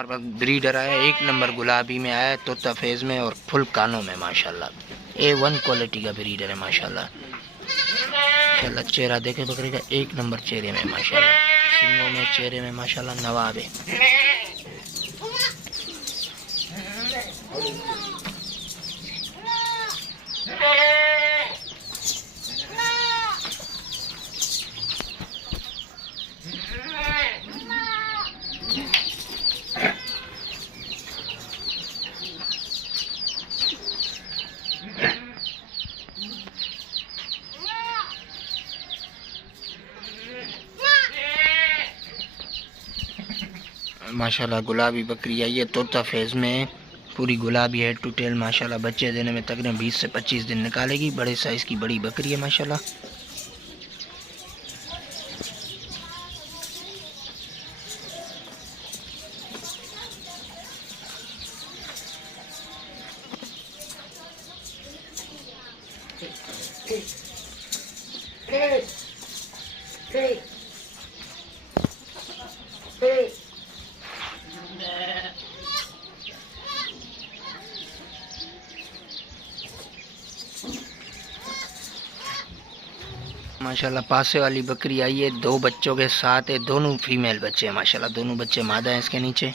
हमारे पास ब्रीडर आया, एक नंबर गुलाबी में आया, तोता फेज में और फुल कानों में माशाल्लाह। A1 क्वालिटी का ब्रीडर है माशाल्लाह। माशाल्लाह चेहरा देखे बकरे का, एक नंबर चेहरे में माशाल्लाह, सींगों में, चेहरे में माशाल्लाह नवाब है। माशाल्लाह गुलाबी बकरी आई है, तोता फेज में, पूरी गुलाबी हेड टू टेल माशाल्लाह। बच्चे देने में तकरीबन 20 से 25 दिन निकालेगी। बड़े साइज़ की बड़ी बकरी है माशाल्लाह। माशाल्लाह पासे वाली बकरी आई है, 2 बच्चों के साथ है, दोनों फीमेल बच्चे हैं माशाल्लाह। दोनों बच्चे मादा हैं इसके नीचे।